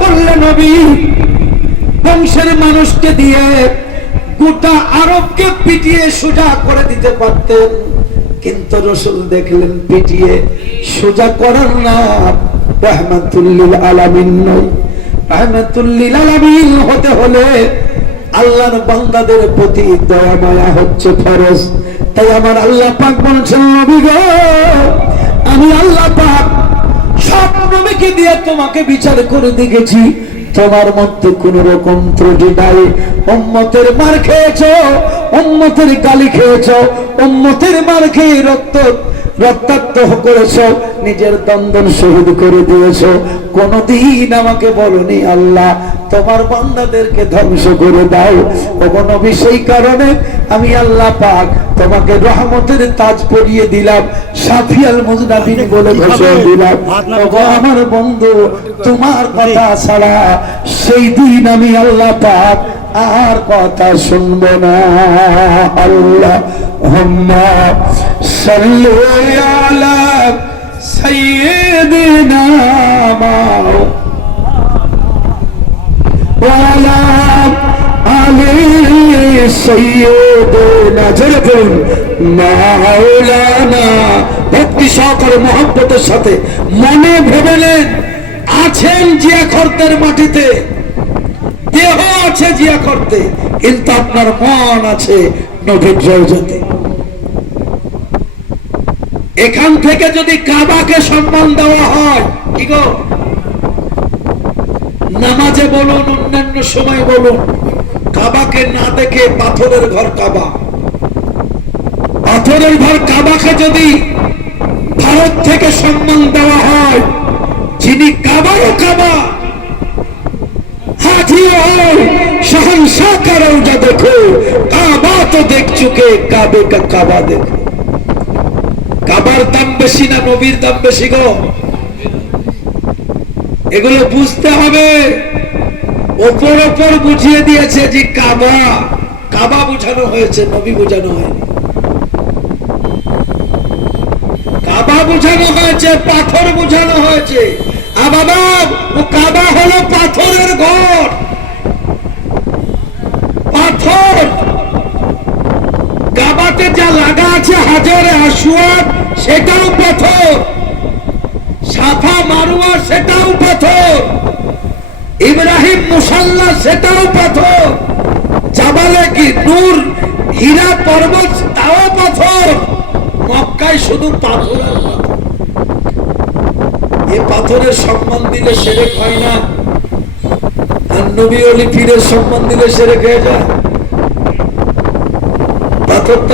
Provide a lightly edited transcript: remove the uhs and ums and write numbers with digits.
করলে নবী বংশের মানুষকে দিয়ে গোটা আরবকে পিটিয়ে সোজা করে দিতে পারতেন, কিন্তু রাসূল দেখলেন পিটিয়ে সোজা করার নাম রাহমাতুল লিল আলামিন নয়। রাহমাতুল লিল আলামিন হতে হলে আল্লাহর বান্দাদের প্রতি দয়া মায়া হচ্ছে ফরজ। তাই আমার আল্লাহ পাক বলেছেন, নবী গো, আমি আল্লাহ পাক সব নবীকে দিয়ে তোমাকে বিচার করে দেখেছি, তোমার মধ্যে কোন রকম ত্রুটি নাই। উম্মতের মার খেয়েছো, উম্মতের গালি খেয়েছো, উম্মতের মার খেয়ে রক্তাক্ত করেছো, নিজের দন্দন শহীদ করে দিয়েছো। কোনদিন আমাকে বলনি আল্লাহ তোমার বান্দাদেরকে ধ্বংস করে দাও। ওগো নবী, সেই কারণে আমি আল্লাহ পাক তোমাকে রহমতের তাজ পরিয়ে দিলাম, শাফিয়াল মুজনাবিন বলে ঘোষণা দিলাম। ওগো আমার বন্ধু, তোমার কথা ছাড়া সেই দিন আমি আল্লাহ পাক আর কথা শুনবো না। আল্লাহুম্মা সাল্লি আলা সাইয়্যিদিনা ওয়ালা আলি সাইয়্যিদিনা জরফুন মাওলানা। ভক্তি সহকারে মহব্বতের সাথে মনে ভেবেলেন আছেন জিয়া খর্তের মাটিতে, দেহ আছে জিয়া করতে, কিন্তু আপনার মন আছে নবীর রওজাতে। এখান থেকে যদি কাবাকে সম্মান দেওয়া হয়, কি গো, নামাজে বলুন অন্যান্য সময় বলুন, কাবাকে না দেখে পাথরের ঘর কাবা, পাথরের ঘর কাবাকে যদি ভারত থেকে সম্মান দেওয়া হয়, যিনি কাবারও কাবা हाथियों शहंशाह का रौजा देखो, काबा तो देख चुके, काबे का काबा देखो। কাবার দাম বেশি না নবীর দাম বেশি গো? এগুলো বুঝতে হবে। ওপর ওপর বুঝিয়ে দিয়েছে যে কাবা, কাবা বোঝানো হয়েছে, নবী বোঝানো হয়নি। কাবা বোঝানো হয়েছে, পাথর বোঝানো হয়েছে। বাবা, ও কাবা হলো পাথরের ঘর, পাথর। কাবাতে যা লাগা আছে হাজারে আসওয়াদ, সেটাও পাথর। সাফা মারওয়া, সেটাও পাথর। ইব্রাহিম মুসাল্লা, সেটাও পাথর। জাবালে কি নূর, হীরা পর্বত, তাও পাথর। মক্কায় শুধু পাথর আর পাথর। এই পাথরের সম্মান দিলে শিরক হয় না, আর নবী ওলি পীরের সম্মান দিলে শিরক হয়ে যায়। পাথরটা